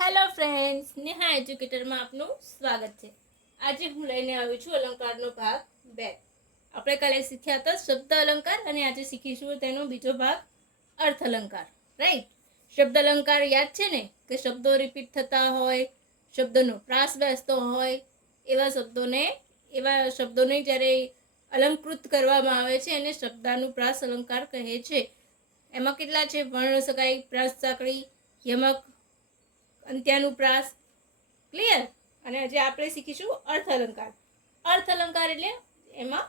Hello friends, Neha એજ્યુકેટરમાં આપનું સ્વાગત છે. આજે હું લઈને આવી છું અલંકારનો ભાગ 2. આપણે કાલે શીખ્યા હતા શબ્દ અલંકાર અને આજે શીખીશું તેનો બીજો ભાગ અર્થ અલંકાર. રાઈટ? શબ્દ અલંકાર યાદ છે ને કે શબ્દો રિપીટ થતા હોય, શબ્દનો પ્રાસ બેસતો હોય, એવા શબ્દોને જ્યારે અલંકૃત કરવામાં આવે છે એને શબ્દાનુપ્રાસ અલંકાર કહે છે. એમાં કેટલા છે? વર્ણ સગાઈ, પ્રાસ સાંકળી, યમક, અંત્યાનુપ્રાસ. ક્લિયર? અને આજે આપણે શીખીશું અર્થ અલંકાર. અર્થ અલંકાર એટલે એમાં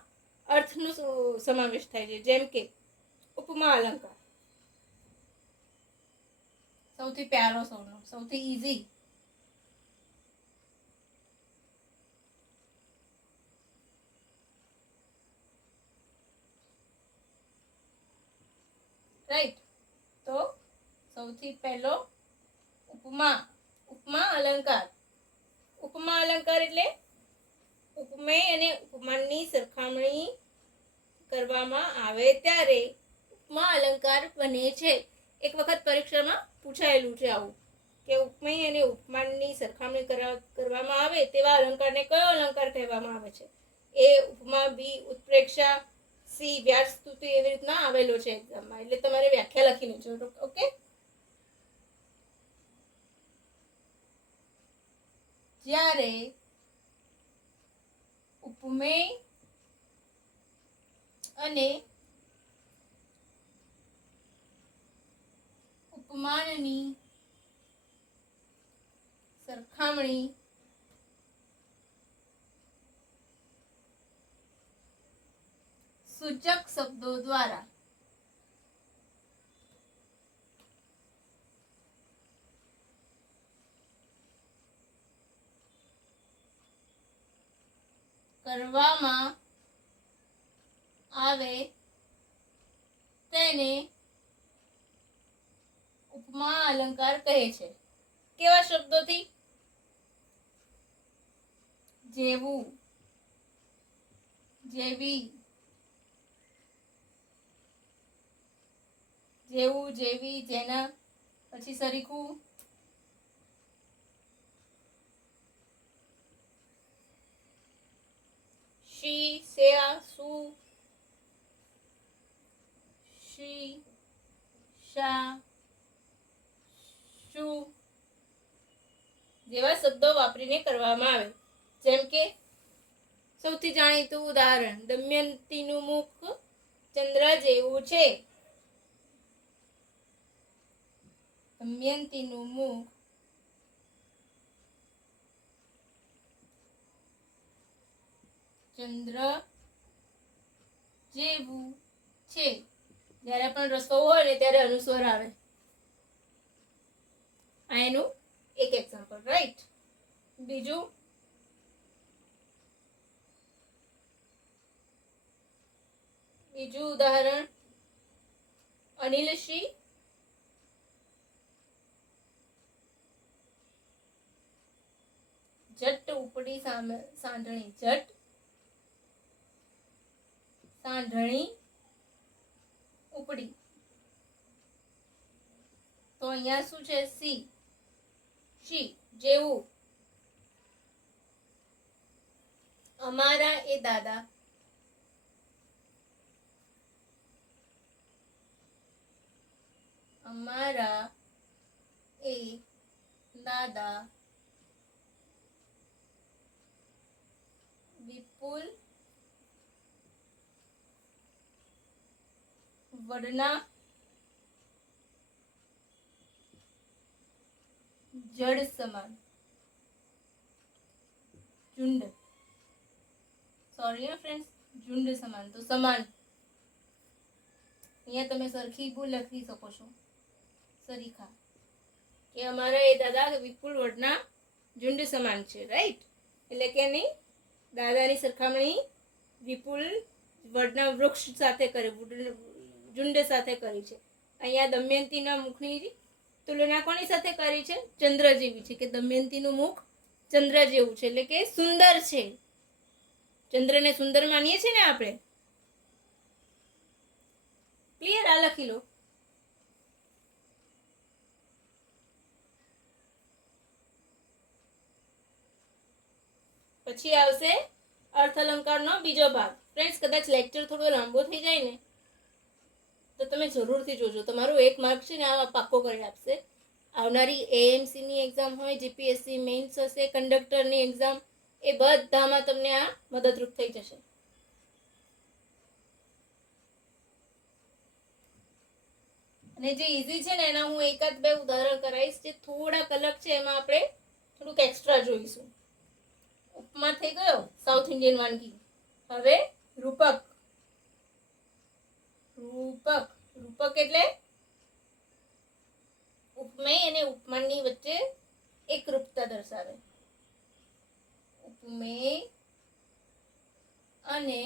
અર્થનો સમાવેશ થાય છે. જેમ કે ઉપમા અલંકાર, સૌથી પ્યારો, સૌથી ઈઝી. રાઈટ? તો સૌથી પહેલો ઉપમા અલંકાર. ઉપમા અલંકાર એટલે ઉપમેય અને ઉપમાનની સરખામણી કરવામાં આવે ત્યારે ઉપમા અલંકાર બને છે. એક વખત પરીક્ષામાં પૂછાયેલું છે આવું કે ઉપમેય અને ઉપમાનની સરખામણી કરવામાં આવે તેવા અલંકારને કયો અલંકાર કહેવામાં આવે છે? એ ઉપમા, બી ઉત્પ્રેક્ષા, સી વ્યાજસ્તુતિ. એવી રીતના આવેલો છે એક્ઝામમાં, એટલે તમારે વ્યાખ્યા લખી લેજો. ઓકે? જ્યારે ઉપમેય અને ઉપમાનની સરખામણી સૂચક શબ્દો દ્વારા કરવામાં આવે તેને ઉપમા અલંકાર કહે છે. કેવા શબ્દોથી? જેવું, જેવી, જેવું, જેવી, જેના, પછી સરીખું, શી, શેયા, શું, શી, શા, શું જેવા શબ્દો વાપરીને કરવામાં આવે. જેમ કે સૌથી જાણીતું ઉદાહરણ, દમયંતીનું મુખ ચંદ્ર જેવું છે. દમયંતીનું મુખ ચંદ્ર જેવું છે. જ્યારે પણ રસ્તો હોય ને ત્યારે અનુસ્વાર આવે. આ એનું એક એક્ઝામ્પલ. રાઈટ? બીજું ઉદાહરણ, અનિલશ્રી જટ ઉપડી સાંઢણી. જટ સાંઢણી ઉપડી. તો અહીંયા શું છે? સી, શી, જેવું. અમારા એ દાદા વિપુલ વડના જડ સમાન. ઝુંડ, સોરી ફ્રેન્ડ્સ, ઝુંડ સમાન. તો સમાન અહીંયા તમે સરખી લખી શકો છો. સરીખા, કે અમારા એ દાદા વિપુલ વડના ઝુંડ સમાન છે. રાઈટ? એટલે કે નહીં, દાદાની સરખામણી વિપુલ વડના વૃક્ષ સાથે કરી, ઝુંડ સાથે કરી છે. અહીંયા દમયંતીના મુખની તુલના કોની સાથે કરી છે? ચંદ્ર જેવી છે, કે દમયંતીનું મુખ ચંદ્ર જેવું છે, એટલે કે સુંદર છે. ચંદ્રને સુંદર માનીએ છીએ ને આપણે. ક્લિયર? આ લખી લો. પછી આવશે અર્થ અલંકારનો બીજો ભાગ. ફ્રેન્ડ્સ, કદાચ લેક્ચર થોડો લાંબો થઈ જાય ને તો તમે જરૂરથી જોજો. તમારું 1 માર્ક છે ને આ પાક્કો કરી આપશે. આવનારી એએમસીની એક્ઝામ હોય, જીપીએસસી મેઇન્સ હશે, કંડક્ટરની એક્ઝામ, એ બધામાં તમને આ મદદરૂપ થઈ જશે. અને જે ઇઝી છે ને એના હું એકાદ બે ઉદાહરણ કરાવીશ. જે થોડાક અલગ છે એમાં આપણે થોડુંક એક્સ્ટ્રા જોઈશું. ઉપમા થઈ ગયો, સાઉથ ઇન્ડિયન વાનગી. હવે રૂપક. રૂપક એટલે ઉપમેય અને ઉપમાનની વચ્ચે એકરૂપતા દર્શાવે. ઉપમેય અને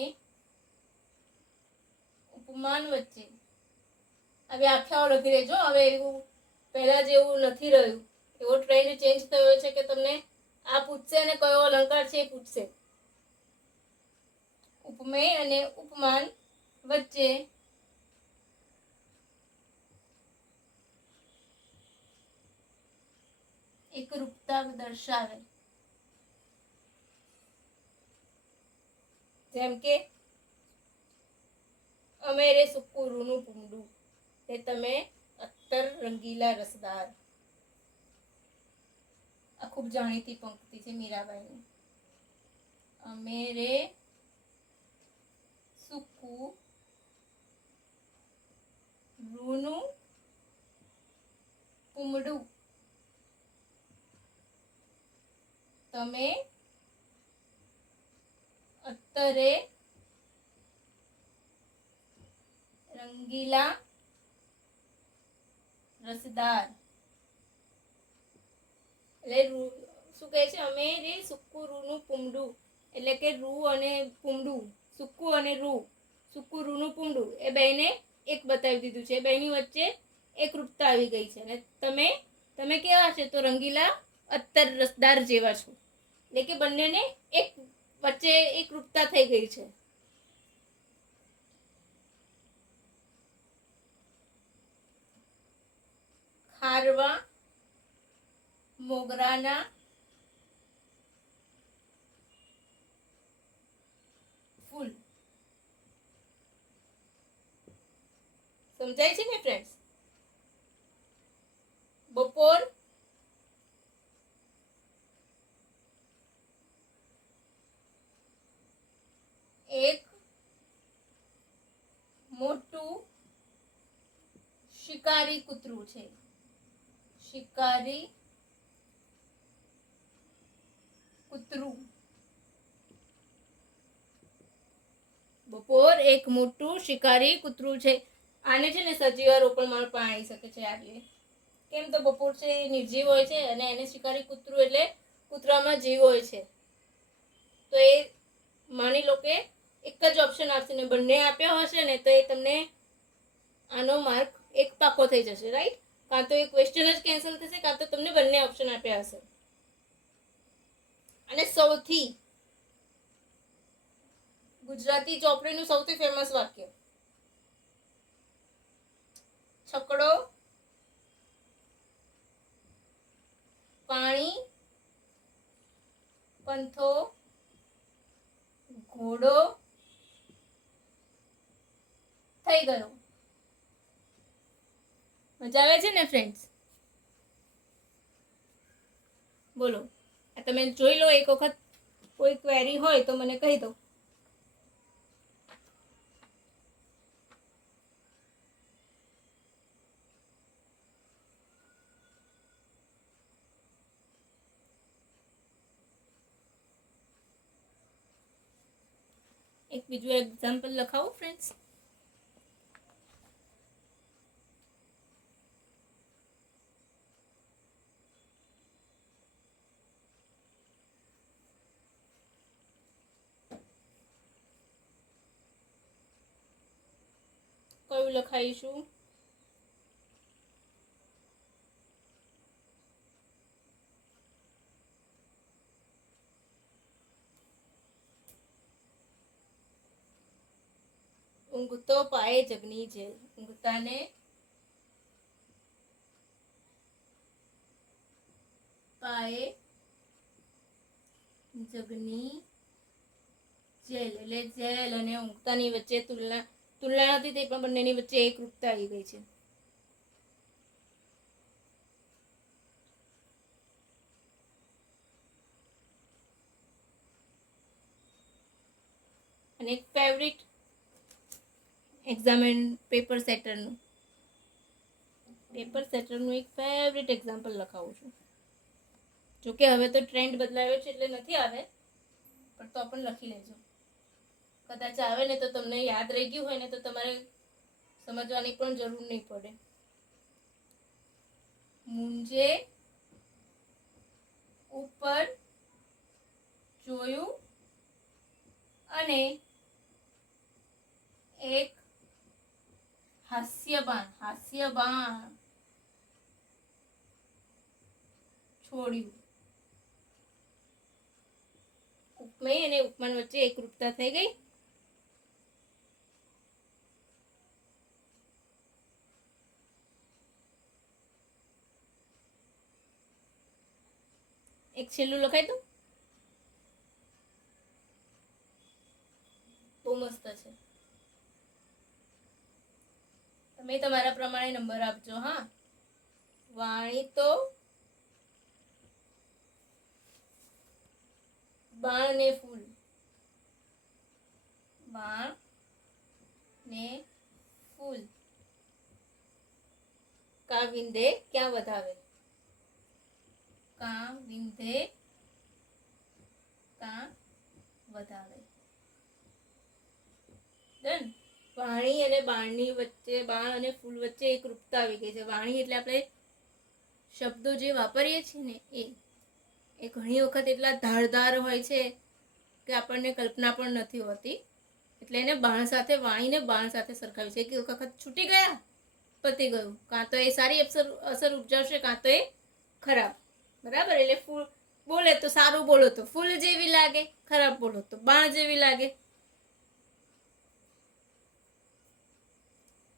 ઉપમાન વચ્ચે આ વ્યાખ્યાઓ લખી લેજો. હવે એવું પહેલા જેવું નથી રહ્યું. એવો ટ્રેન્ડ ચેન્જ થયો છે કે તમને આ પૂછશે અને કયો અલંકાર છે એ પૂછશે. ઉપમેય અને ઉપમાન વચ્ચે એકરૂપતા દર્શાવે. જેમ કે અમે રે સૂકું રૂનું પૂંડું, તે તમે અત્તર રંગીલા રસદાર. આ ખૂબ જાણીતી પંક્તિ છે મીરાબાઈની. અમે રે સૂકું રૂનું પૂમડું, તમે અત્તરે રંગીલા રસદાર. એટલે શું કહે છે? અમે રે સૂકું રૂનું પૂમડું, એટલે કે રૂ અને પૂમડું, સૂકું અને રૂ, સૂકું રૂનું પૂમડું, એ બેને એક બતાવી દીધું છે. બેની વચ્ચે એકરૂપતા આવી ગઈ છે. અને તમે કેવા છે? તો રંગીલા અત્તર રસદાર જેવા છો. એટલે કે બંનેને એક વચ્ચે એકરૂપતા થઈ ગઈ છે. ખારવા મોગરાના ફૂલ. સમજાય છે ને ફ્રેન્ડ્સ? બપોર એક મોટું શિકારી કૂતરું છે. શિકારી કૂતરું. બપોર એક મોટું શિકારી કૂતરું છે. આને છે ને સજીવારોપણમાં પણ આવી શકે છે. આજે કેમ? તો બપોર છે એ નિર્જીવ હોય છે અને એને શિકારી કૂતરું એટલે કૂતરામાં જીવ હોય છે. તો એ માની લો કે એક જ ઓપ્શન આપશે ને બંને આપ્યા હશે ને તો એ તમને આનો માર્ક એક પાકો થઈ જશે. રાઈટ? કાં તો એ ક્વેશ્ચન જ કેન્સલ થશે, કાં તો તમને બંને ઓપ્શન આપ્યા હશે. અને સૌથી ગુજરાતી ચોપડીનું સૌથી ફેમસ વાક્ય, છકડો પાણી પંથો ઘોડો થઈ ગયો. મજા આવે છે ને ફ્રેન્ડ્સ? બોલો, તમે જોઈ લો એક વખત. કોઈ ક્વેરી હોય તો મને કહી દો. એક બીજું એક્ઝામ્પલ લખાવો ફ્રેન્ડ્સ. કયું લખાઈશું? ઊંઘતો પાએ જગની જેલ. ઊંઘતાને પાએ જગની જેલ, એટલે જેલ અને ઊંઘતાની વચ્ચે તુલના નથી થઈ, પણ બંનેની વચ્ચે એકરૂપતા આવી ગઈ છે. અને એક ફેવરિટ એક્ઝામ પેપર સેટરનું એક ફેવરિટ એક્ઝામ્પલ લખાવું છું. જોકે હવે તો ટ્રેન્ડ બદલાયો છે એટલે નથી આવે, પણ તો પણ લખી લેજો. કદાચ આવે ને તો તમને યાદ રહી ગયું હોય ને તો તમારે સમજવાની પણ જરૂર નહીં પડે. મુંજે ઉપર જોયું અને એક હાસ્યબાણ છોડ્યું. ઉપમેય અને ઉપમાન વચ્ચે એકરૂપતા થઈ ગઈ. એક છેલ્લું લખાય તો બહુ મસ્ત છે. તમે તમારા પ્રમાણે નંબર આપજો. હા, વાણી તો બાણ ને ફૂલ, બાણ ને ફૂલ કા વિંધે ક્યાં વધાવે, કા વિંધે કાં વધાવે. ડન. વાણી અને બાણની વચ્ચે, બાણ અને ફૂલ વચ્ચે એક રૂપતા આવી ગઈ છે. વાણી એટલે આપણે શબ્દો જે વાપરીએ છીએ ને એ ઘણી વખત એટલા ધારદાર હોય છે કે આપણને કલ્પના પણ નથી હોતી. એટલે એને બાણ સાથે, વાણીને બાણ સાથે સરખાવી છે. એક વખત છૂટી ગયા, પતી ગયું. કાં તો એ સારી અસર ઉપજાવશે, કાં તો એ ખરાબ. બરાબર. એટલે ફૂલ બોલે તો સારું બોલો તો ફૂલ જેવી લાગે, ખરાબ બોલો તો બાણ જેવી લાગે.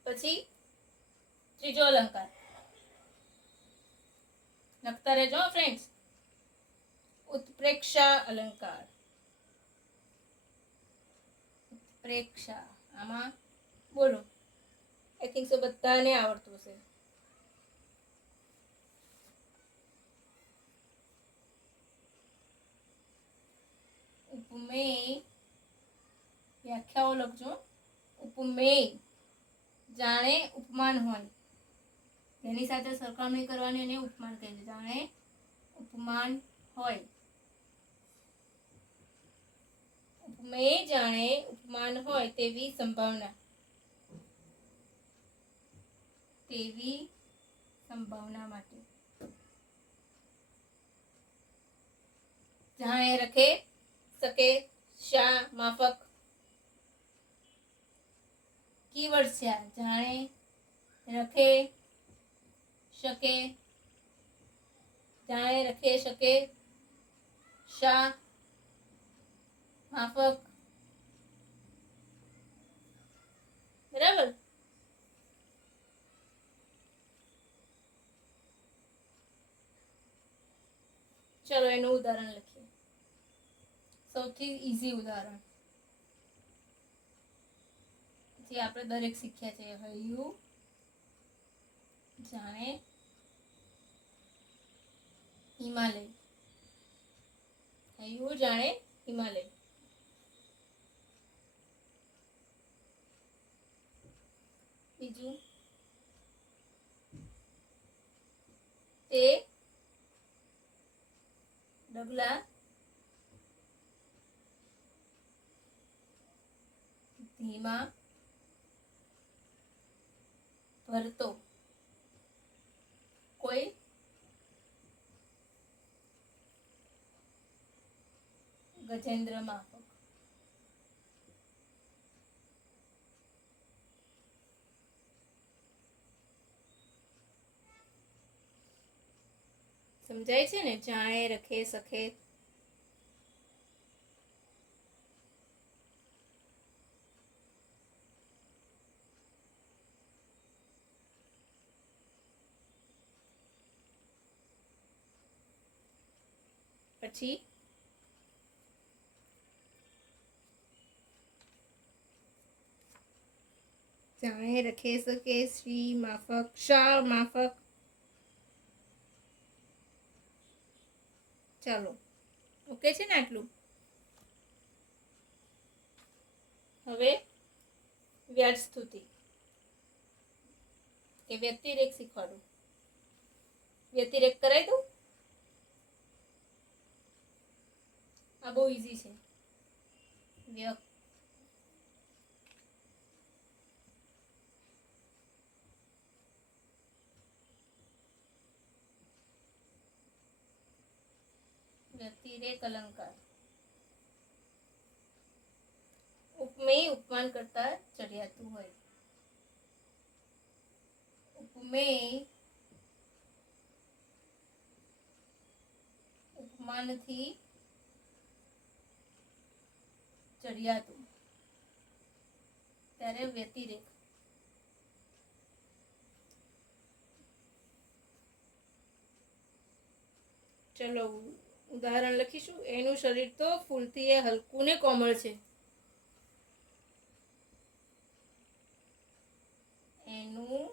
પછી ત્રીજો અલંકાર લખતા રહેજો ફ્રેન્ડ્સ. ઉત્પ્રેક્ષા અલંકાર. ઉત્પ્રેક્ષા, આમાં બોલો, આઈ થિંક સો બધાને આવડતું હશે. ઉપમેય, વ્યાખ્યાઓ લખજો. ઉપમેય જાણે ઉપમાન હોય, તેની સાથે સરખામણી કરવાની અને ઉપમાન કહે છે. જાણે ઉપમાન હોય. ઉપમેય જાણે ઉપમાન હોય તેવી સંભાવના, માટે. જાણે રખે શકે શા માફક કીવર્ડ છે. જાણે રખે શકે, જાણે રખે શકે શા માફક. બરાબર. ચલો એનું ઉદાહરણ લખીએ. સૌથી ઈઝી ઉદાહરણ જે આપણે દરેક શીખ્યા છે. હૈયું જાણે હિમાલય. હૈયું જાણે હિમાલય. બીજું, તે ડગલા ધીમા ભરતો કોઈ ગજેન્દ્ર માફક. સમજાય છે ને? જાણે રખે સખે. પછી જાણે રખે શકે શ્રી માફક શા માફક. ચાલો, ઓકે છે ને આટલું? હવે વ્યાજ સ્તુતિ કે વ્યતિરેક શીખવાડું. વ્યતિરેક કરાવી દઉં? આ બહુ ઈઝી છે. વ્યતિરેક અલંકાર. ઉપમેય ઉપમાન કરતા ચઢિયાતું હોય. ઉપમેય ઉપમાનથી ચઢિયાતું ત્યારે વ્યતિરેક. ચલો ઉદાહરણ લખીશું. એનું શરીર તો ફૂલથી એ હલકું ને કોમળ છે. એનું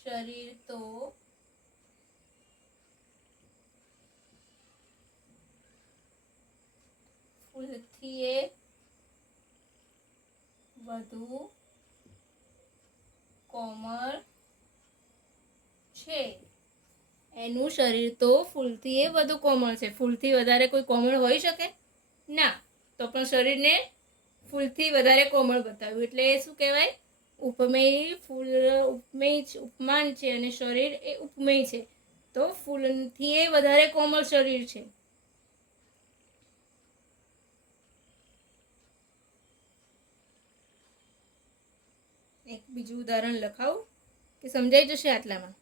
શરીર તો ફૂલથી એ વધુ કોમળ છે. એનું શરીર તો ફૂલથી એ વધુ કોમળ છે. ફૂલથી વધારે કોઈ કોમળ હોઈ શકે? ના. તો પણ શરીરને ફૂલથી વધારે કોમળ બતાવ્યું એટલે એ શું કહેવાય? ઉપમેય. ફૂલ ઉપમેય ઉપમાન છે અને શરીર એ ઉપમેય છે, તો ફૂલથી એ વધારે કોમળ શરીર છે. એક બીજું ઉદાહરણ લખાવું કે સમજાઈ જશે આટલામાં?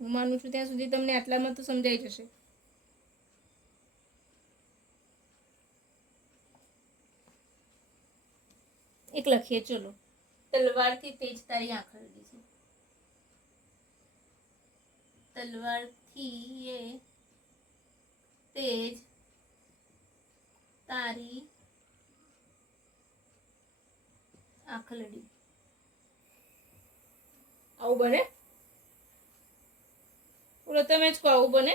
હું માનું છું ત્યાં સુધી તમને આટલામાં તો સમજાઈ જશે. એક લખીએ ચલો. તલવારથી તેજ તારી આંખ હરડી છે. તલવારથી એ તેજ તારી આંખ લડી. આવું બને? બોલો તમે જ કહો, આવું બને?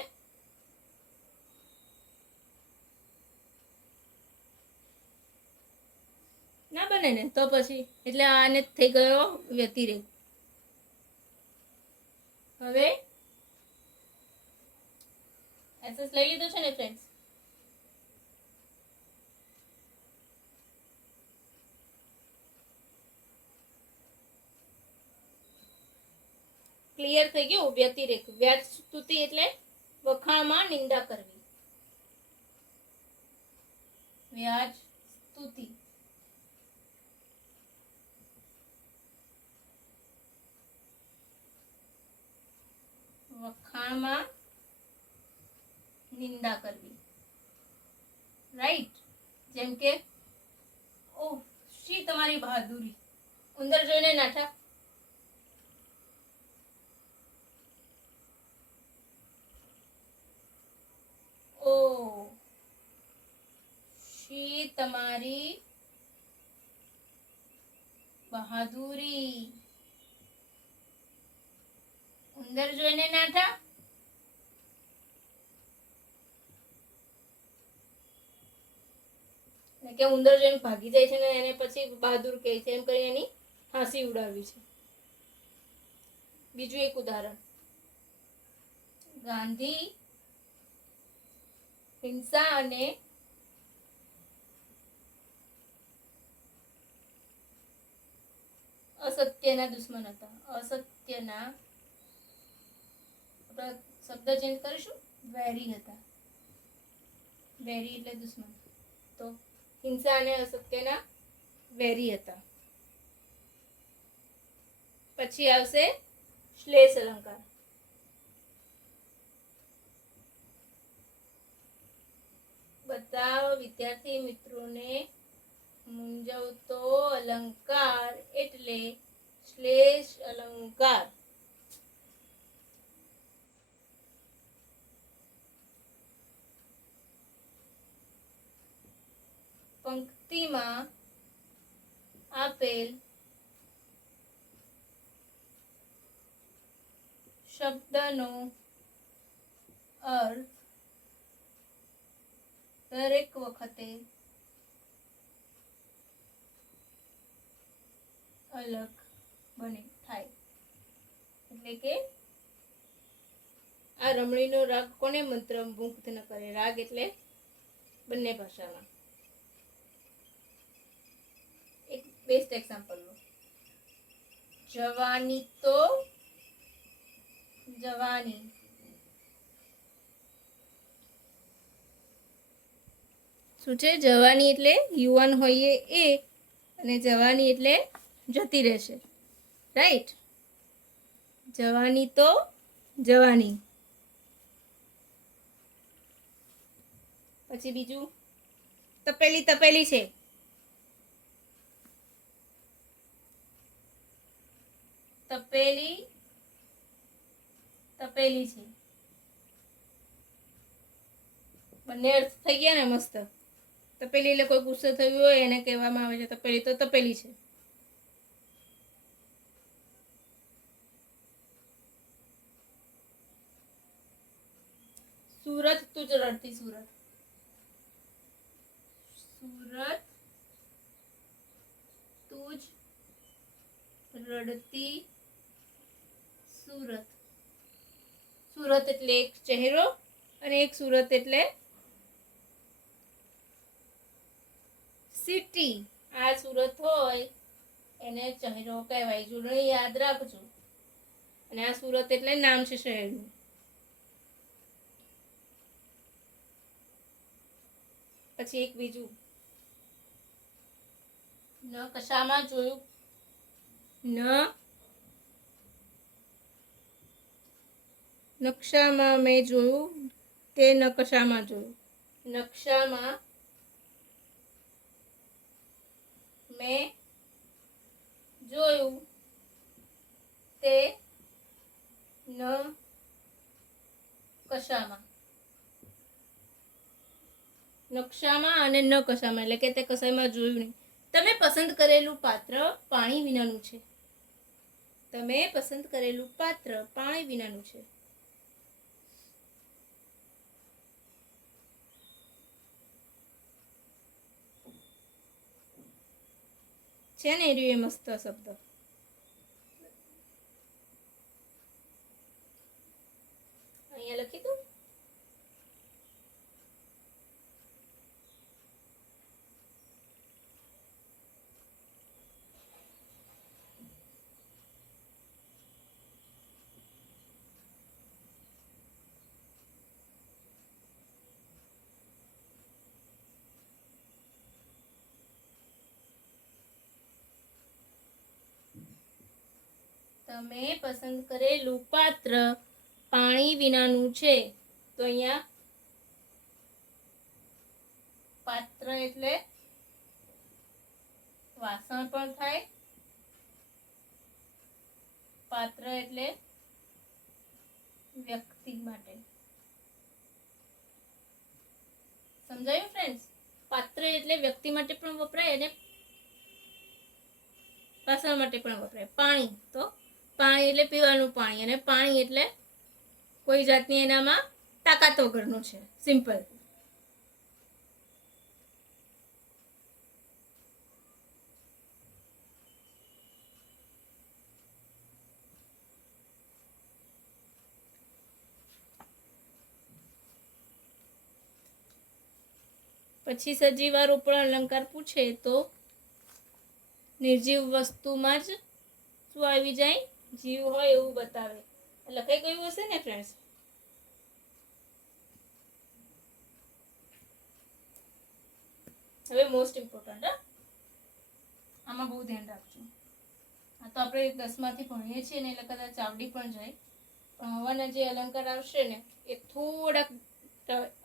ના બને ને? તો પછી એટલે આને થઈ ગયો વ્યતિરેક. હવે એસેસ લઈ લીધો છે ને ફ્રેન્ડ્સ? ક્લિયર થઈ ગયું? વ્યતિરેક. વ્યાજ સ્તુતિ એટલે વખાણમાં નિંદા કરવી. વ્યાજ સ્તુતિ વખાણમાં નિંદા કરવી. રાઈટ? જેમ કે ઓહ શી તમારી બહાદુરી, ઉંદર જોઈને નાઠા. ઓહ શી તમારી બહાદુરી, ઉંદર જોઈને નાઠા. કે ઉંદર જોઈને ભાગી જાય છે ને એને પછી બહાદુર કહે છે એમ કરીને એની હાંસી ઉડાવી છે. બીજું એક ઉદાહરણ. ગાંધી હિંસા અને અસત્યના દુશ્મન હતા. અસત્યના શબ્દ ચેન્જ કરીશું, વેરી હતા. વેરી એટલે દુશ્મન. તો હિંસા અને અસત્યના વેરી હતા. પછી આવશે શ્લેષ અલંકાર. બધા વિદ્યાર્થી મિત્રોને મૂંઝવતો અલંકાર એટલે શ્લેષ અલંકાર. પંક્તિમાં આપેલ શબ્દનો અર્થ દરેક વખતે અલગ બને થાય. એટલે કે આ રમણીનો રાગ કોને મંત્રમુગ્ધ ન કરે? રાગ એટલે બંને ભાષામાં. એક બેસ્ટ એક્ઝામ્પલ લો. જવાની તો જવાની, શું છે? જવાની એટલે યુવાન હોઈએ એ, અને જવાની એટલે જતી રહેશે. રાઈટ? જવાની તો જવાની. પછી બીજું, તપેલી તપેલી છે. તપેલી તપેલી છે. બંને અર્થ થઈ ગયા ને મસ્ત. તપેલી એટલે કોઈ ગુસ્સો થયું હોય એને કહેવામાં આવે છે તપેલી તો તપેલી છે. સુરત તું જ રડતી સુરત. સુરત તું જ રડતી સુરત. સુરત એટલે એક ચહેરો અને એક સુરત એટલે સિટી. આ સુરત હોય એને ચહેરો કહેવાય. જોડણી યાદ રાખજો. અને આ સુરત એટલે નામ છે શહેરનું. પછી એક બીજું, ન કશામાં જોયું? નકશામાં મેં જોયું, તે નકશામાં જોયું. નકશામાં મેં જોયું, તે નકશામાં. નકશામાં અને ન કશામાં એટલે કે તે કશામાં જોયું નહીં. તમે પસંદ કરેલું પાત્ર પાણી વિનાનું છે. તમે પસંદ કરેલું પાત્ર પાણી વિનાનું છે. છે ને એ મસ્ત શબ્દ. અહીંયા લખી દઉં. તમે પસંદ કરેલું પાત્ર પાણી વિનાનું છે. તો અહીંયા પાત્ર એટલે વાસણ પણ થાય. પાત્ર એટલે વ્યક્તિ માટે. સમજાયું ફ્રેન્ડ્સ? પાત્ર એટલે વ્યક્તિ માટે પણ વપરાય અને વાસણ માટે પણ વપરાય. પાણી તો પાણી એટલે પીવાનું પાણી, અને પાણી એટલે કોઈ જાતની એનામાં તાકાત વગરનું છે. સિમ્પલ. પછી સજીવારોપણ અલંકાર પૂછે તો નિર્જીવ વસ્તુમાં જ શું આવી જાય? જીવ હોય એવું બતાવે. લખાઈ ગયું હશે ને ફ્રેન્ડ્સ? હવે મોસ્ટ ઇમ્પોર્ટન્ટ, આમાં બહુ ધ્યાન રાખજો. આ તો આપણે 10માંથી ભણીએ છીએ ને એટલે કદાચ આવડી પણ જાય, પણ હવાના જે અલંકાર આવશે ને એ થોડાક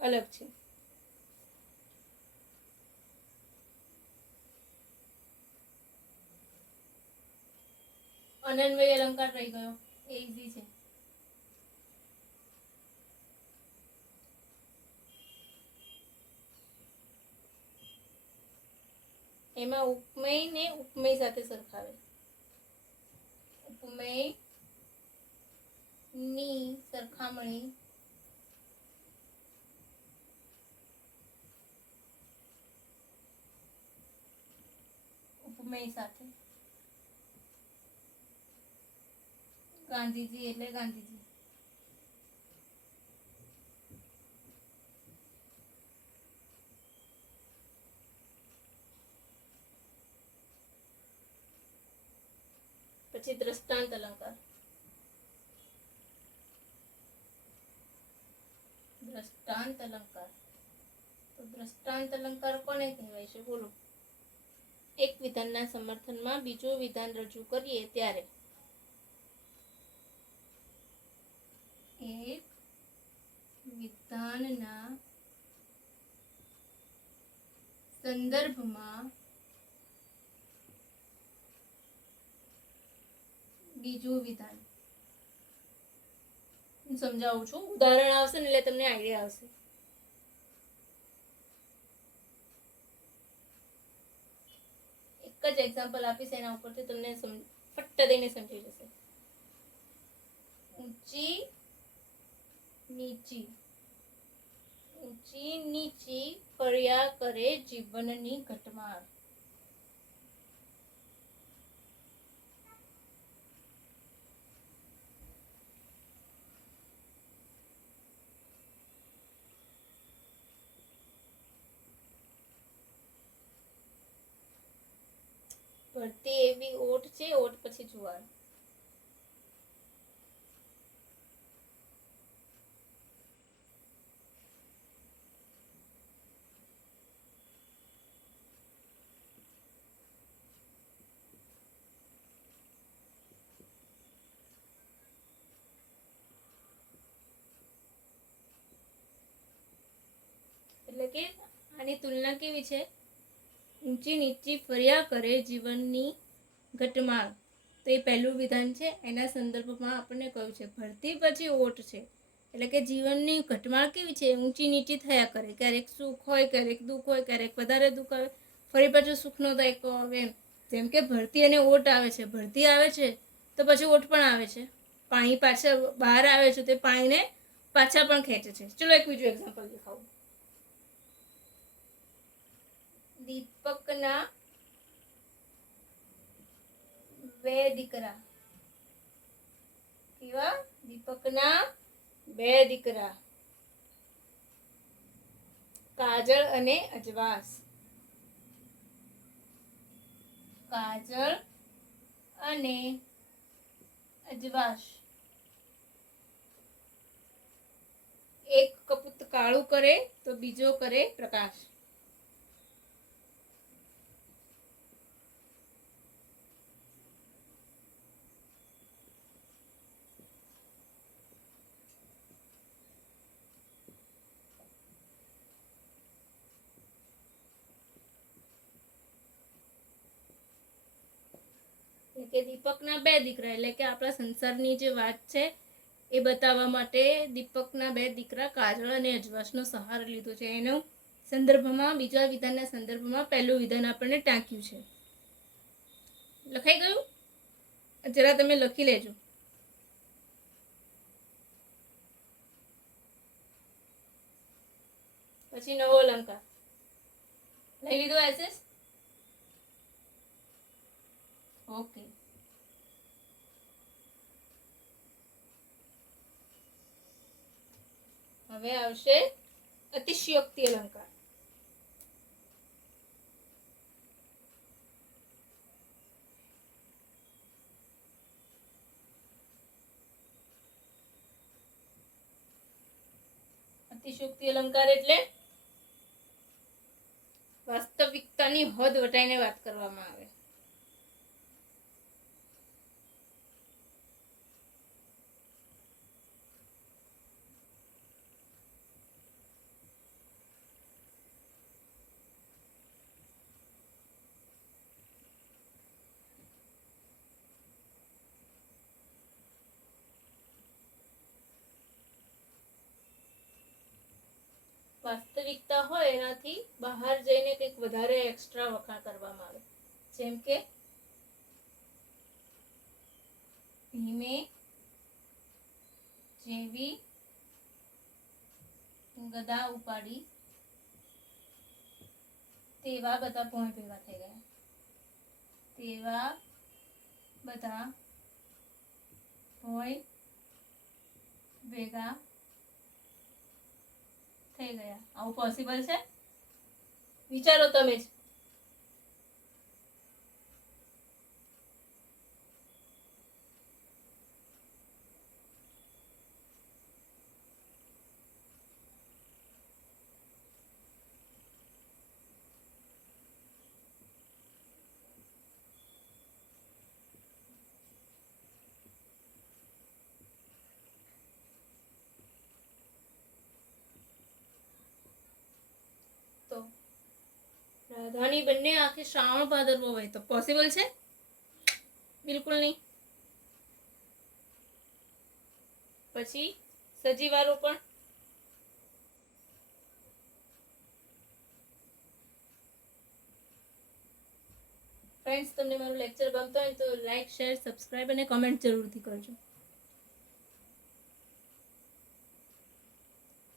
અલગ છે. અનન્વય અલંકાર રહી ગયો, એ ઈઝી છે. એમાં ઉપમેય ને ઉપમેય સાથે સરખાવે. ઉપમેય ની સરખામણી ઉપમેય સાથે. ગાંધીજી એટલે ગાંધીજી. પછી દ્રષ્ટાંત અલંકાર. દ્રષ્ટાંત અલંકાર. તો દ્રષ્ટાંત અલંકાર કોને કહેવાય છે બોલો? એક વિધાનના સમર્થનમાં બીજું વિધાન રજૂ કરીએ ત્યારે એક વિધાનના સંદર્ભમાં બીજું વિધાન. હું સમજાવું છું, ઉદાહરણ આવશે ને એટલે તમને આઈડિયા આવશે. એક જ એક્ઝામ્પલ આપીશ, એના ઉપરથી તમને ફટ્ટ દઈને સમજી જશે. ઊંચી નીચી. ઊંચી નીચી ફર્યા કરે જીવનની ઘટમાળ. ભરતી એવી ઓટ છે, ઓટ પછી જુવાર. એટલે કે આની તુલના કેવી છે? ઊંચી નીચી ફર્યા કરે જીવનની ઘટમાળ. તો એ પહેલું વિધાન છે, એના સંદર્ભમાં આપણને કહ્યું છે ભરતી પછી ઓટ છે. એટલે કે જીવનની ઘટમાળ કેવી છે? ઊંચી નીચી થયા કરે. ક્યારેક સુખ હોય, ક્યારેક દુઃખ હોય, ક્યારેક વધારે દુઃખ આવે, ફરી પાછું સુખનો દાયકો આવે. એમ જેમ કે ભરતી અને ઓટ આવે છે. ભરતી આવે છે તો પછી ઓટ પણ આવે છે. પાણી પાછળ બહાર આવે છે તે પાણીને પાછા પણ ખેંચે છે. ચલો એક બીજું એક્ઝામ્પલ દેખાવું. દીપકના બે દીકરા. કેવા? દીપકના બે દીકરા, કાજળ અને અજવાસ. કાજળ અને અજવાસ. એક કપૂત કાળું કરે તો બીજો કરે પ્રકાશ. એટલે કે દીપકના બે દીકરા, એટલે કે આપણા સંસારની જે વાત છે એ બતાવવા માટે દીપકના બે દીકરા કાજળ અને અજવાસનો સહારો લીધો છે. એનો સંદર્ભમાં, બીજા વિધાનના સંદર્ભમાં પહેલું વિધાન આપણને ટાંક્યું છે. લખાઈ ગયું? જરા તમે લખી લેજો. પછી નવો અલંકાર લઈ લીધો એસએસ? ઓકે. હવે આવશે અતિશયોક્તિ અલંકાર. અતિશયોક્તિ અલંકાર એટલે વાસ્તવિકતાની હદ વટાઈને વાત કરવામાં આવે. વાસ્તવિકતા હોય એનાથી બહાર જઈને કંઈક વધારે એક્સ્ટ્રા વખાણ કરવામાં આવે. જેમ કે ભીમે જેવી ગદા ઉપાડી તેવા બધા ભોંય ભેગા થઈ ગયા. તેવા બધા ભોંય ભેગા થઈ ગયા. આવું પોસિબલ છે? વિચારો તમે જ. તો રાધાની બંને આંખે શ્રાવણ ભાદરવો હોય તો પોસિબલ છે? બિલકુલ નહીં. પછી સજીવારોપણ. ફ્રેન્ડ્સ, તમને મારું લેક્ચર ગમતો હોય તો લાઈક, શેર, સબસ્ક્રાઇબ અને કમેન્ટ જરૂરથી કરજો.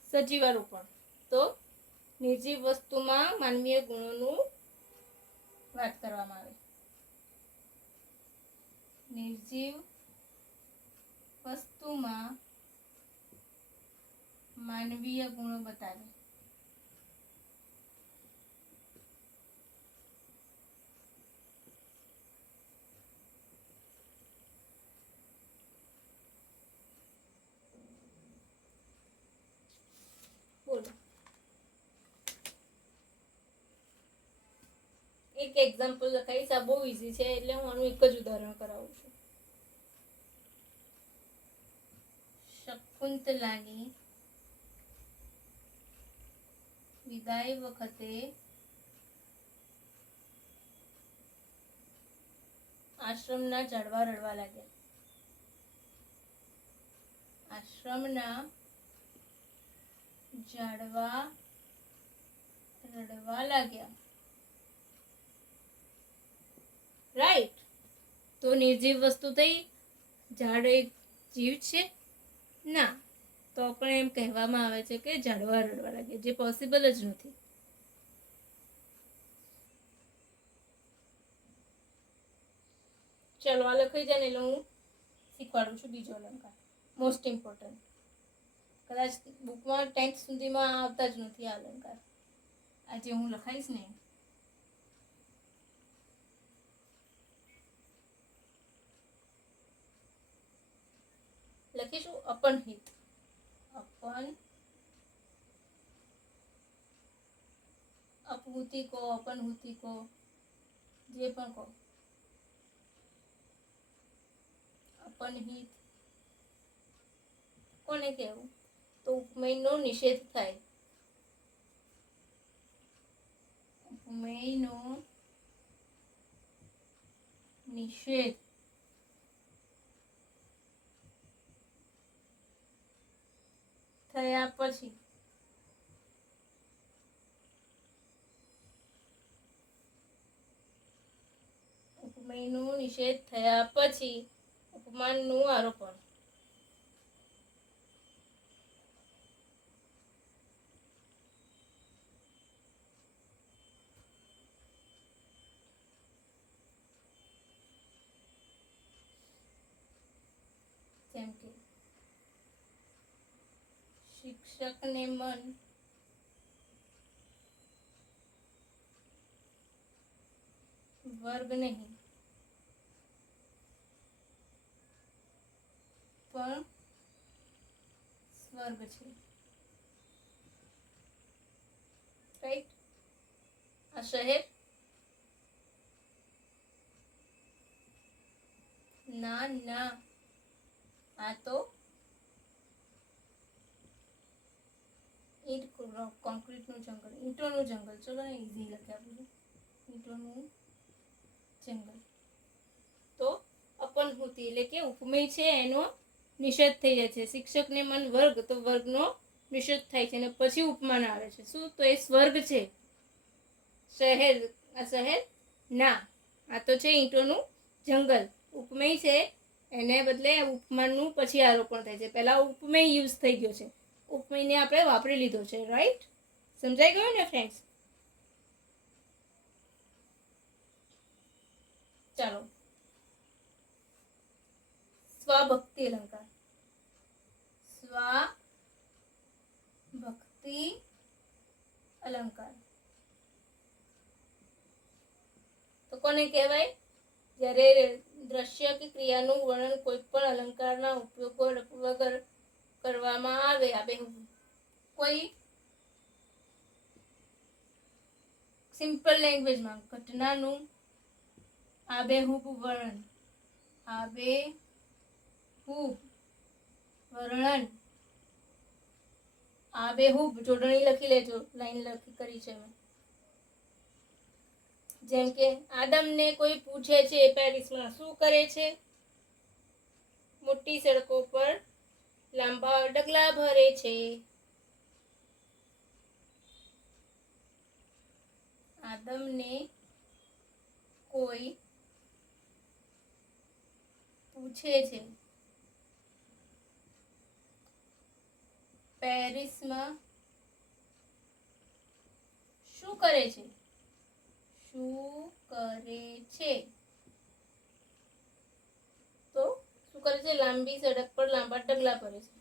સજીવારોપણ તો નિર્જીવ વસ્તુમાં માનવીય ગુણોનું વાત કરવામાં આવે. નિર્જીવ વસ્તુમાં માનવીય ગુણો બતાવે. બોલો. એક એક્ઝામ્પલ લખાઈશ. આ બહુ ઈઝી છે એટલે હું આનું એક જ ઉદાહરણ કરાવું છું. શકુંતલાની વિદાય વખતે આશ્રમના ઝાડવા રડવા લાગ્યા. આશ્રમના ઝાડવા રડવા લાગ્યા. રાઈટ. તો નિર્જીવ વસ્તુ થઈ. ઝાડ એક જીવ છે? ના. તો પણ એમ કહેવામાં આવે છે કે ઝાડવા રડવા લાગ્યા, જે પોસિબલ જ નથી. ચલો, આ લખાઈ જાય ને એટલે હું શીખવાડું છું બીજો અલંકાર. Most important. કદાચ બુકમાં 10th સુધીમાં આવતા જ નથી આ અલંકાર. આજે હું લખાઈશ ને. લખીશું અપનહિત. અપહૂતિ કો, અપનહૂતિ કો, જે પણ કહો. અપનહિત કોને કહેવું? તો ઉપમેયનો નિષેધ થાય. ઉપમેયનો નિષેધ થયા પછી ઉપમેયનો નિષેધ થયા પછી ઉપમાનનું આરોપણ. જેમ કે શિક્ષકને મન વર્ગ નહીં પણ સ્વર્ગ છે. રાઈટ. આ શહેર ના ના, આ તો ઈંટ કોન્ક્રીટનું જંગલ, ઈંટોનું જંગલ. ચલો ને ઈઝી લખી આપું છું. ઈંટોનું જંગલ. તો અપનહૂતિ એટલે કે ઉપમેય છે એનો નિષેધ થઈ જાય છે. શિક્ષકને મન વર્ગ, તો વર્ગનો નિષેધ થાય છે અને પછી ઉપમાન આવે છે. શું? તો એ સ્વર્ગ છે. શહેર, આ શહેર ના, આ તો છે ઈંટોનું જંગલ. ઉપમેય છે એને બદલે ઉપમાનનું પછી આરોપણ થાય છે. પહેલા ઉપમેય યુઝ થઈ ગયો છે, ઉપમેયને આપણે વાપરી લીધો છે. રાઈટ? સમજાઈ ગયું ને ફ્રેન્ડ્સ? ચાલો, સ્વભક્તિ અલંકાર. સ્વભક્તિ અલંકાર તો કોને કહેવાય? જ્યારે દ્રશ્ય કે ક્રિયાનું વર્ણન કોઈ પણ અલંકારના ઉપયોગ વગર કરવામાં આવે. કોઈ સિમ્પલ લેંગ્વેજમાં ઘટનાનું આબેહૂબ વર્ણન, આબેહૂબ જોડણી લખી લેજો, લાઈન લખી કરી છે મેં. જેમ કે આદમને કોઈ પૂછે છે પેરિસમાં શું કરે છે? મોટી સડકો પર લાંબા ડગલા ભરે છે. આદમને કોઈ પૂછે છે પેરિસમાં શું કરે છે? તો શું કરે છે? લાંબી સડક પર લાંબા ડગલા ભરે છે.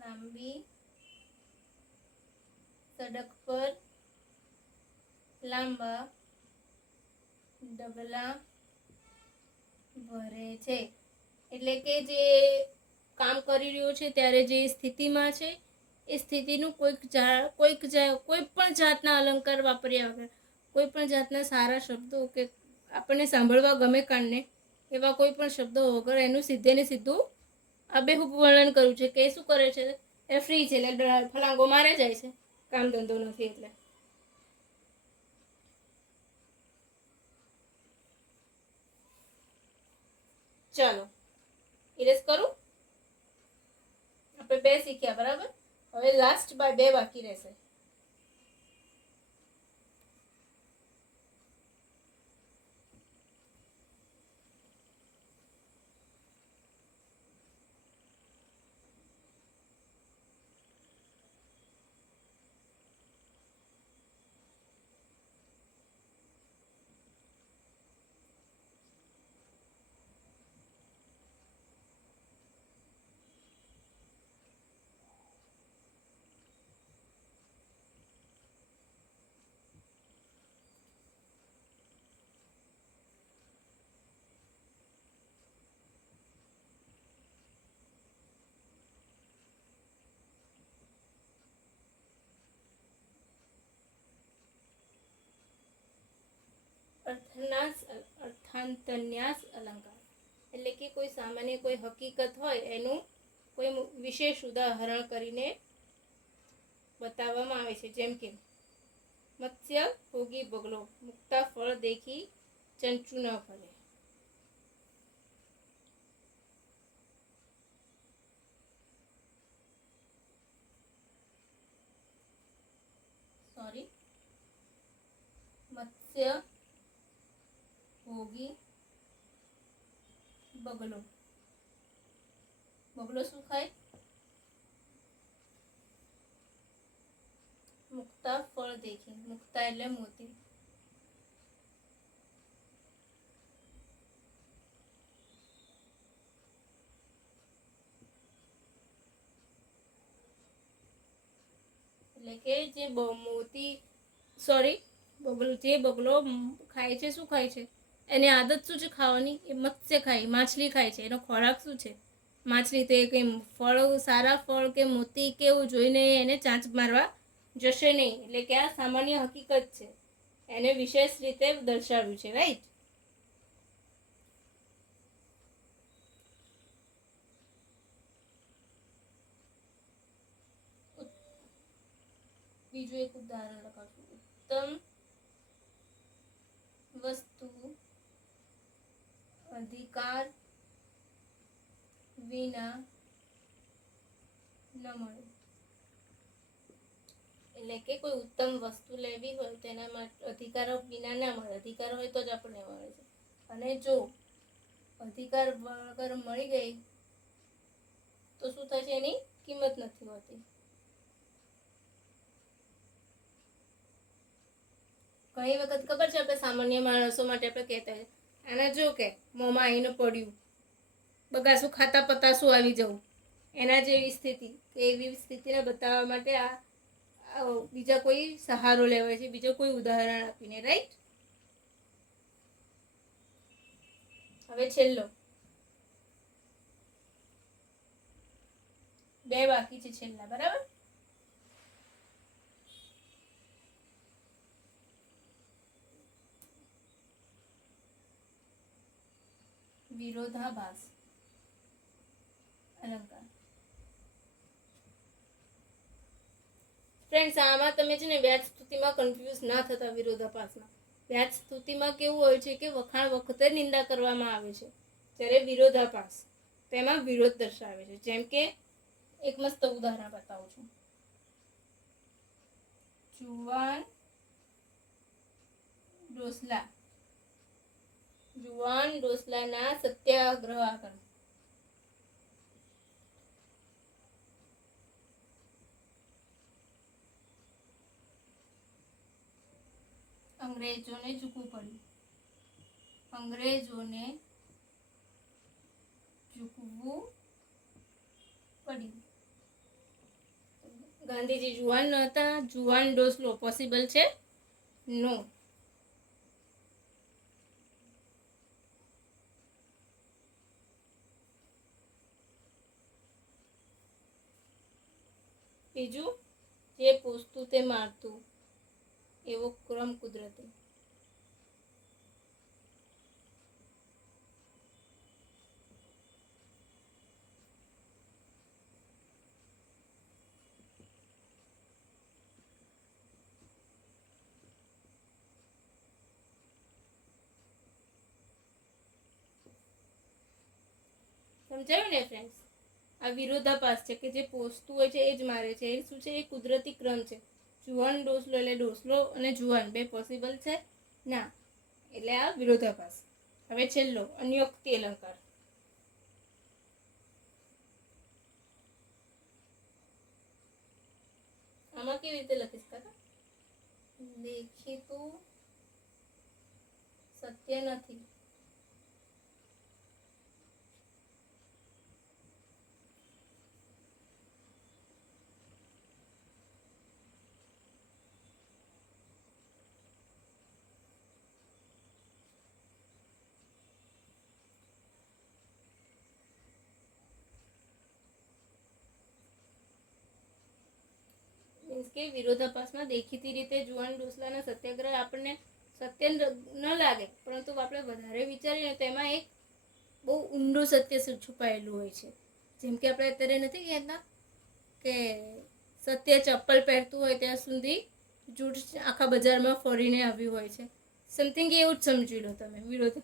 લાંબી સડક પર લાંબા ડગલા ભરે છે. એટલે કે જે કામ કરી રહ્યો છે ત્યારે જે સ્થિતિમાં છે એ સ્થિતિનું કોઈ પણ જાતના અલંકાર વાપર્યા વગર, કોઈ પણ જાતના સારા શબ્દો કે આપણને સાંભળવા ગમે કાનને એવા કોઈ પણ શબ્દો વગર એનું સીધે ને સીધું આબેહૂબ વર્ણન કર્યું છે કે શું કરે છે? એ ફ્રી છે એટલે ફલાંગો મારે જાય છે, કામ ધંધો નથી એટલે. ચાલો, ઇરેઝ કરું. આપણે 2 શીખ્યા, બરાબર? હવે લાસ્ટ 2 બાકી રહેશે. અર્થાંતન્યાસ અલંકાર એટલે કે કોઈ સામાન્ય કોઈ હકીકત હોય એનું કોઈ વિશેષ ઉદાહરણ કરીને બતાવવામાં આવે છે. જેમ કે મત્સ્ય ભોગી બગલો, મુકતા ફળ દેખી ચંચુ ન ફરે. મત્સ્ય ભોગી બગલો. બગલો શું ખાય? મુકતા ફળ દેખી. મુકતા એટલે મોતી. એટલે કે જે મોતી જે બગલો ખાય છે, શું ખાય છે? એની આદત શું છે ખાવાની? એ મત્સ્ય ખાય, માછલી ખાય છે. એનો ખોરાક શું છે? માછલી. તો એ કંઈ ફળ, સારા ફળ કે મોતી કે એવું જોઈને એને ચાંચ મારવા જશે નહીં. એટલે કે આ સામાન્ય હકીકત છે, એને વિશેષ રીતે દર્શાવ્યું છે. રાઈટ? બીજું એક ઉદાહરણ લખાશું. ઉત્તમ વસ્તુ અધિકાર વિના ન મળે. એટલે કે કોઈ ઉત્તમ વસ્તુ લેવી હોય તો એના માટે અધિકારો વિના ના મળે, અધિકાર હોય તો જ આપણને મળે છે. અને જો અધિકાર વગર મળી ગઈ તો શું થશે, એની કિંમત નથી હોતી. ઘણી વખત ખબર છે આપણે સામાન્ય માણસો માટે આપણે કહેતા હોય આના જો કે મોંમાં આવીને પડ્યું, બગાસું ખાતા પતાસું આવી જવું, એના જેવી સ્થિતિ, એવી સ્થિતિને બતાવવા માટે આ બીજા કોઈ સહારો લેવાય છે, બીજો કોઈ ઉદાહરણ આપીને, રાઈટ. હવે છેલ્લો 2 બાકી છે, છેલ્લા, બરાબર. વિરોધાભાસ અલંકાર. ફ્રેન્ડ્સ, આમાં તમે છે ને વ્યાજ સ્તુતિમાં કન્ફ્યુઝ ના થતા. વિરોધાભાસમાં વ્યાજ સ્તુતિમાં કેવું હોય છે કે વખાણ વખતે નિંદા કરવામાં આવે છે, જ્યારે વિરોધાભાસ તેમાં વિરોધ દર્શાવે છે. જેમ કે એક મસ્ત ઉદાહરણ બતાવું છું. જુવાન ડોસલાના સત્યાગ્રહ આગળ અંગ્રેજોને ઝૂકવું પડ્યું. ગાંધીજી જુવાન ન હતા. જુવાન ડોસલો પોસિબલ છે? નો. બીજું, જે પૂછતું તે મારતું, એવો ક્રમ કુદરતી. સમજાયું ને ફ્રેન્ડ્સ? આ વિરોધાભાસ છે કે જે પોષતું હોય છે એ જ મારે છે. એ શું છે? એ કુદરતી ક્રમ છે. જુવાન ડોસલો એટલે ડોસલો અને જુવાન બે પોસિબલ છે ના, એટલે આ વિરોધાભાસ. હવે છેલ્લો અન્યોક્તિ અલંકાર. આમાં કેવી રીતે લખીશ કાકા? દેખીતું સત્ય નથી. મીન્સ કે વિરોધાભાસમાં દેખીતી રીતે જુવાન ડોસલાના સત્યાગ્રહ આપણને સત્ય ન લાગે, પરંતુ આપણે વધારે વિચારીએ તો એમાં એક બહુ ઊંડું સત્ય છુપાયેલું હોય છે. જેમ કે આપણે અત્યારે નથી કહેતા કે સત્ય ચપ્પલ પહેરતું હોય ત્યાં સુધી જૂઠ આખા બજારમાં ફરીને આવ્યું હોય છે. સમથિંગ એવું જ સમજી લો તમે વિરોધ.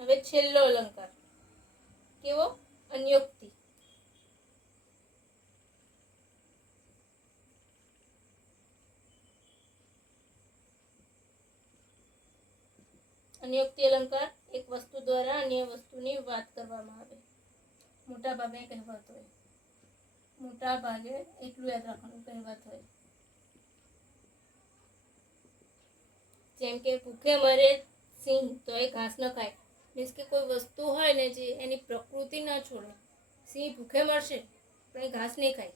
હવે છેલ્લો અલંકાર કેવો? અન્યોક્તિ. અન્યોક્તિ અલંકાર એક વસ્તુ દ્વારા અન્ય વસ્તુની વાત કરવામાં આવે. મોટા ભાગે કહેવત હોય. મોટા ભાગે એટલું યાદ રાખવાનું, કહેવત હોય. જેમ કે ભૂખે મરે સિંહ તો એ ઘાસ ન ખાય. મીન્સ કે કોઈ વસ્તુ હોય ને જે એની પ્રકૃતિ ન છોડે. સિંહ ભૂખે મરશે પણ એ ઘાસ નહીં ખાય,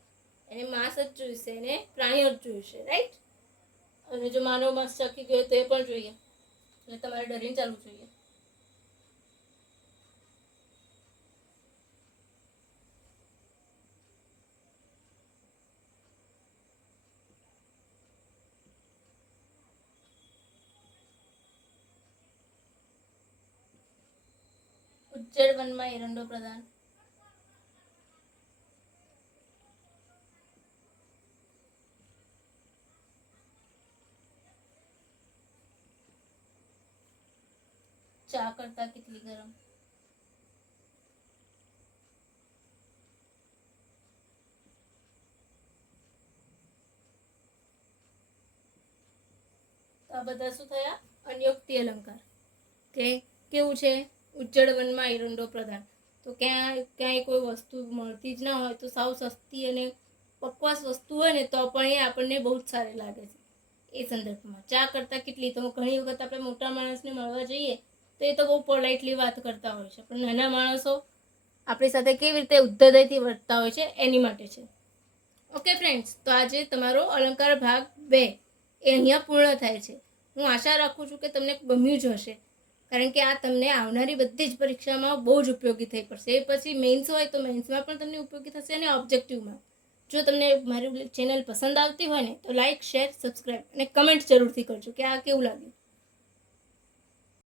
એને માંસ જ જોઈશે, એને પ્રાણીઓ જ જોઈશે, રાઈટ. અને જો માનવ માંસ ચખી ગયો તો એ પણ જોઈએ, એટલે તમારે ડરીને ચાલવું જોઈએ. ઉજ્જડ વનમાં એરંડો પ્રધાન. ચા કરતા કેટલી ગરમ. આ બધા શું થયા? અન્યોક્તિ અલંકાર. કે કેવું છે? ઉજ્જડ વનમાં એરંડો પ્રધાન. તો ક્યાંય કોઈ વસ્તુ મળતી જ ના હોય તો સાવ સસ્તી અને બકવાસ વસ્તુ હોય ને તો પણ એ આપણને બહુ જ સારી લાગે છે એ સંદર્ભમાં. ચા કરતાં કેટલી તો ઘણી વખત આપણે મોટા માણસને મળવા જઈએ તો એ તો બહુ પોલાઇટલી વાત કરતા હોય છે, પણ નાના માણસો આપણી સાથે કેવી રીતે ઉદ્ધતથી વર્તતા હોય છે એની માટે છે. ઓકે ફ્રેન્ડ્સ, તો આજે તમારો અલંકાર ભાગ 2 એ અહીંયા પૂર્ણ થાય છે. હું આશા રાખું છું કે તમને ગમ્યું જ હશે, કારણ કે આ તમને આવનારી બધી જ પરીક્ષામાં બહુ જ ઉપયોગી થઈ પડશે. એ પછી મેઇન્સ હોય તો મેઇન્સમાં પણ તમને ઉપયોગી થશે અને ઓબ્જેક્ટિવમાં. જો તમને મારી ચેનલ પસંદ આવતી હોય ને તો લાઇક, શેર, સબસ્ક્રાઈબ અને કમેન્ટ જરૂરથી કરજો કે આ કેવું લાગ્યું.